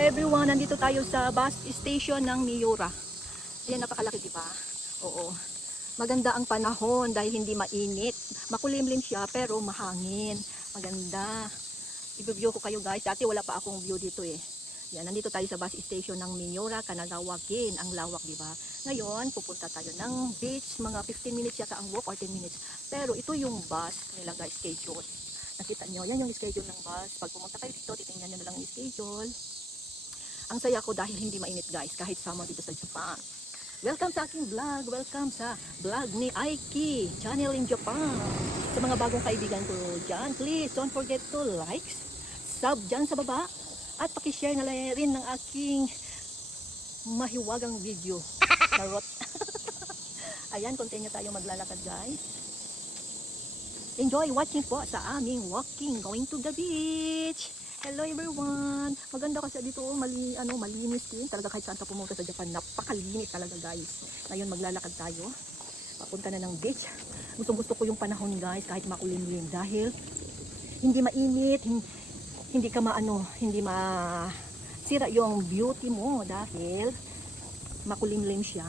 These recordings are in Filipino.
everyone, nandito tayo sa bus station ng Miura. Ayan, napakalaki diba? Oo. Maganda ang panahon dahil hindi mainit. Makulimlim siya pero mahangin. Maganda. I-view ko kayo guys. Dati wala pa akong view dito eh. Yan, nandito tayo sa bus station ng Miura, Kanagawakin. Ang lawak diba? Ngayon, pupunta tayo ng beach. Mga 15 minutes yata ang walk or 10 minutes. Pero ito yung bus nila guys, schedule. Nakita nyo, yan yung schedule ng bus. Pag pumunta kayo dito, titingnan nyo na lang yung schedule. Ang saya ko dahil hindi mainit guys, kahit summer dito sa Japan. Welcome sa aking vlog, welcome sa vlog ni Aiki, channel in Japan. Sa mga bagong kaibigan ko dyan, please don't forget to like, sub dyan sa baba, at pakishare na rin ng aking mahiwagang video. Charot. Ayan, continue tayo maglalakad guys. Enjoy watching po sa aming walking, going to the beach. Hello everyone! Maganda kasi dito, malinis din. Talaga kahit saan ka pumunta sa Japan, napakalinis talaga guys. Ngayon maglalakad tayo. Papunta na ng beach. Gusto ko yung panahon guys, kahit makulimlim. Dahil hindi mainit, hindi masira yung beauty mo dahil makulimlim siya.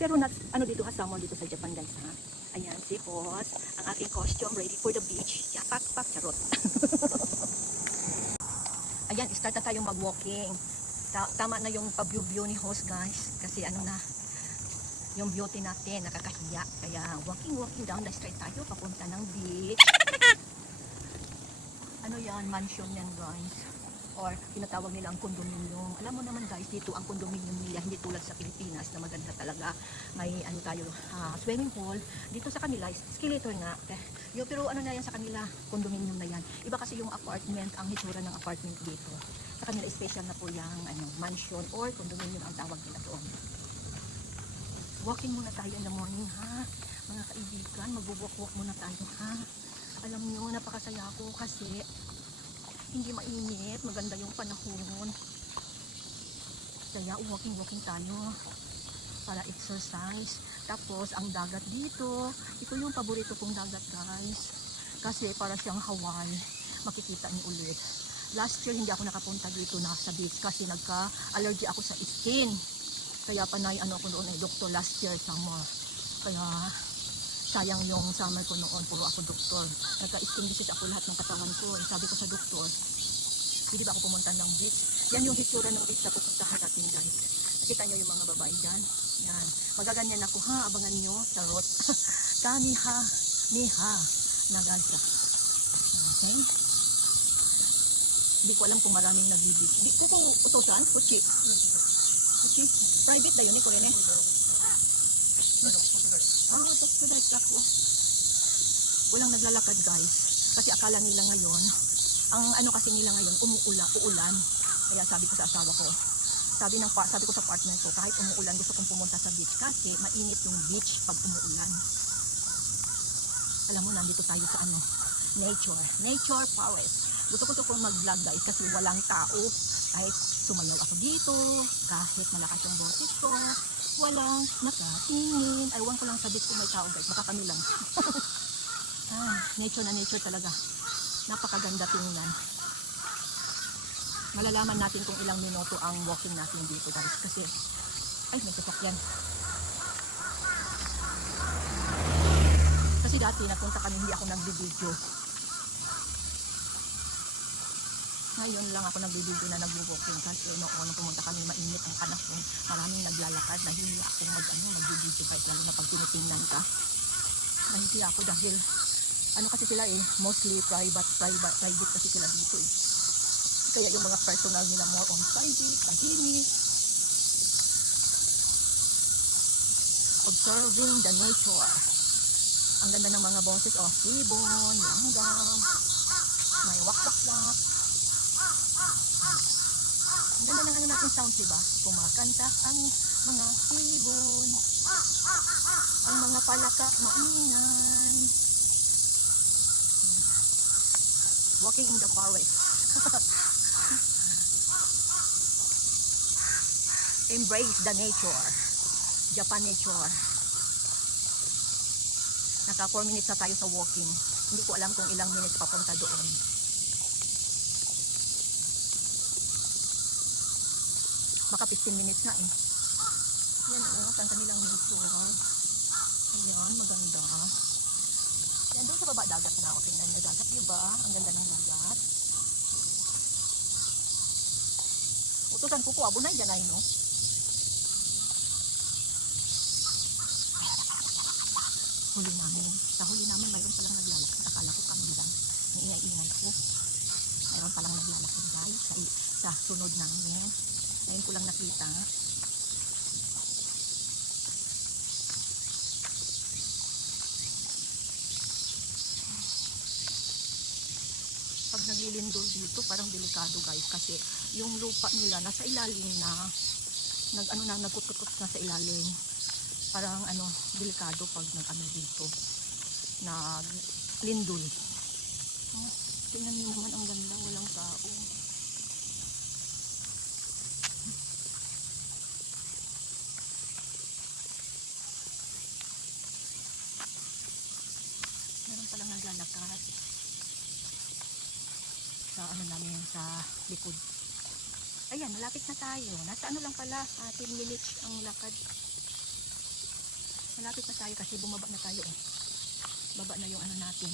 Pero dito kasama dito sa Japan guys ha. Ayan, sipos, ang aking costume ready for the beach. Yapak, charot. Ayan, start na tayong mag-walking. Tama na yung pa-view ni host guys. Kasi yung beauty natin, nakakahiya. Kaya walking down the street tayo, papunta ng beach. Yan, mansion yan guys. Or tinatawag nila ang condominium. Alam mo naman guys, dito ang condominium nila, hindi tulad sa Pilipinas na maganda talaga. May swimming pool. Dito sa kanila, escalator nga. Pero na yan sa kanila, condominium na yan. Iba kasi yung apartment, ang hitsura ng apartment dito. Sa kanila, special na po yung mansion or condominium ang tawag nila doon. Walking muna tayo in the morning ha. Mga kaibigan, mag-walk muna tayo ha. Alam nyo, napakasaya ko kasi hindi mainit, maganda yung panahon. Kaya walking tayo para exercise. Tapos ang dagat dito, ito yung paborito kong dagat guys. Kasi para siyang Hawaii, makikita niyo ulit. Last year hindi ako nakapunta dito na sa beach kasi nagka-allergy ako sa skin. Kaya panay ako doon doktor last year summer. Kaya sayang yung summer ko noon, puro ako doktor. Nagka-skin disease ako lahat ng katawan ko. Sabi ko sa doktor, hindi ba ako pumunta ng beach? Yan yung hitsura ng beach na pupuntahan natin guys. Nakita nyo yung mga babae dyan? Yan. Magaganyan ako ha, abangan nyo. Charot. Kamiha, miha, nagasa. Okay? Hindi ko alam kung maraming nag-beach. Hindi ko utosan? Kuchi. Private na yun eh, Korean eh. Today ako. Walang naglalakad guys. Kasi akala nila ngayon, kasi nila ngayon, uulan. Kaya sabi ko sa asawa ko, sabi ko sa partner ko, kahit umuulan gusto kong pumunta sa beach kasi mainit yung beach pag umuulan. Alam mo, nandito tayo sa nature forest. Gusto ko mag-vlog guys kasi walang tao. Kahit sumayaw ako dito, kahit malakas yung boses ko, walang nakatingin. Aywan ko lang sa beach kung may tao guys, baka kami lang. Nature na nature talaga. Napakaganda tingnan. Malalaman natin kung ilang minuto ang walking natin dito guys. Kasi, may sasakyan. Kasi dati napunta kami, hindi ako nagbi-video. Ngayon lang ako nagbi-video na nag-walking kasi noon pumunta kami, mainit ang panahon. Maraming naglalakad, nahihiya akong mag-video guys. Lalo na pag tinitingnan ka. Nahihiya ako dahil kasi sila mostly private kasi sila dito eh. Kaya yung mga personal nila more on private, tahimik. Observing the nature. Ang ganda ng mga boses ibon, langgam, may wak-wak-wak. Ang ganda ng natin sound, diba? Kumakanta ang mga ibon, ang mga palaka maingan. Walking in the forest. Embrace the nature. Japan nature. Naka 4 minutes na tayo sa walking. Hindi ko alam kung ilang minutes papunta doon. Baka 15 minutes na eh. Yan o, ang kanilang nature. Ayan, maganda. Yan, doon sa baba dagat na. O, tingnan nyo dagat, diba? Ang ganda ng dagat. Utusan ko po, abunay dyan ay, no? Huli namin. Sa huli namin, mayroon palang naglalakad. Akala ko kami lang. Naingay-ingay ko. Mayroon palang naglalakad guys. Sa sunod namin. Ngayon ko lang nakita. Pag naglilindol dito, parang delikado guys. Kasi yung lupa nila nasa ilalim na. Nagkutkut na sa ilalim. Parang delikado pag nag-ano dito. Naglindol. Oh, tingnan niyo naman ang ganda. Walang tao. Meron palang naglalakad sa namin sa likod. Ayan, malapit na tayo. Nasa lang pala, 10 minutes ang lakad. Malapit na tayo kasi bumaba na tayo eh. Baba na yung natin.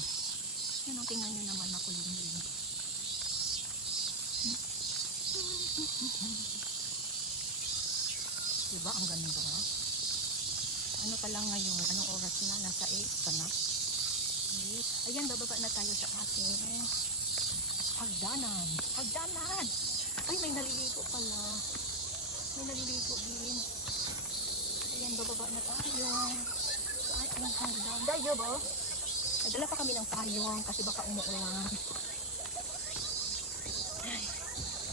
Yan ang tingnan nyo naman, makulimlim. Diba ang ganda? Ano pa lang ngayon? Anong oras na? Nasa 8 pa na. Okay. Ayan, bababa na tayo sa ating hagdanan. Hagdanan! Ay, may naliligo pala. May naliligo din. Ayan, bababa na tayo. Sa ating hagdan. Dayo ba? Nagdala pa kami ng payong kasi baka umuulan.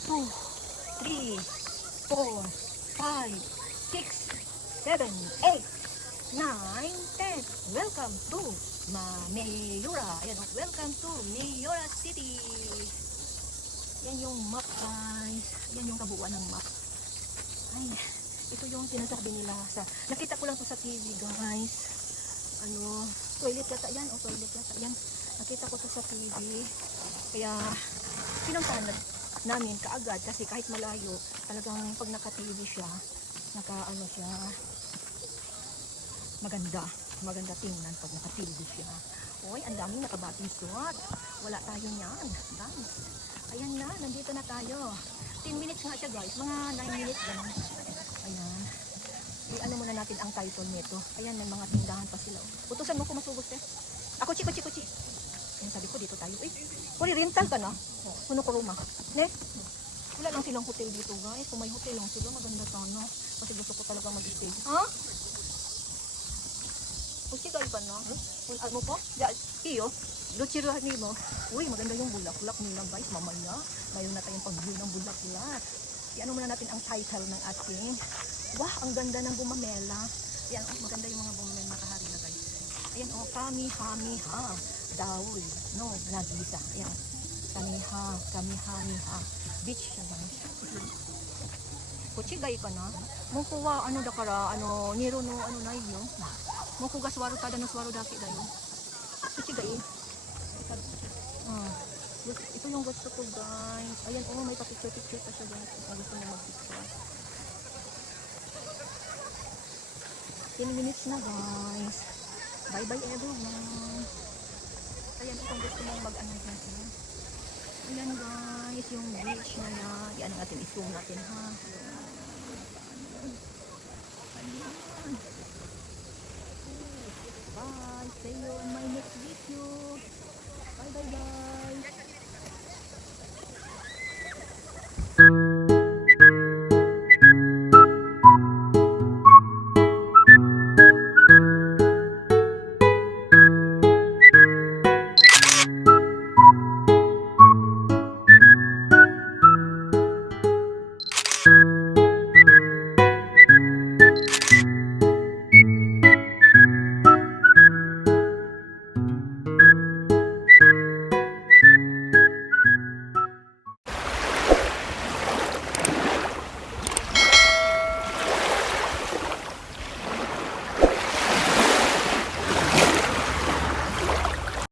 2, 3, 4, 5, 6, 7, 8, 9, 10. Welcome to Mayura. Ayan, welcome to Mayura City. Yan yung map guys. Yan yung kabuuan ng map. Ay, ito yung sinasabi nila nakita ko lang to sa TV guys. Toilet yata yan. O, toilet yata yan. Nakita ko to sa TV. Kaya, pinuntahan namin kaagad kasi kahit malayo, talagang pag naka-TV siya, siya, maganda tingnan pag naka-TV siya. Oy, ang daming nakabating suot. Wala tayo niyan, guys. Ayan na, nandito na tayo. 10 minutes nga siya guys, mga 9 minutes lang. Ayan. I-ano muna natin ang title nito. Ayan, may mga tindahan pa sila. Utusan mo ko masugos eh. Ako, kuchi. Ayan, sabi ko dito tayo. Kuri rental ka na? Kuno ko ruma. Ne? Wala lang silang hotel dito guys. Kung may hotel lang sila, maganda sana. Kasi gusto ko talaga mag-stay. Ha? Kuchi kayo pa na? Ano po? Iyo? Luchira ni mo. Uy, maganda yung bulaklak nila guys. Mamaya, mayroon na tayong pag-view ng bulaklak. I-ano muna natin ang title ng ating. Wah, ang ganda ng bumamela. Yan, maganda yung mga bumamela nakahari na guys. Ayan, kami-hami-ha. Daul, no, nagisa. Ayan, kami-hami-ha. Beach siya guys. Kuchigay ka na. Mukuwa, dakara, niro no, na yun. Mukuga swaro tada no swaro daki dayo. Kuchigay. Ito yung gusto ko guys. Ayan, may pa-picture pa siya guys. Gusto mo mag-picture. 10 minutes na guys. Bye bye everyone. Ayan, kung gusto mong mag-ano natin. Ayan guys, yung beach na yan. Yan natin, i-zoom natin ha. Ayan. Bye. See you on my next video. Bye bye guys.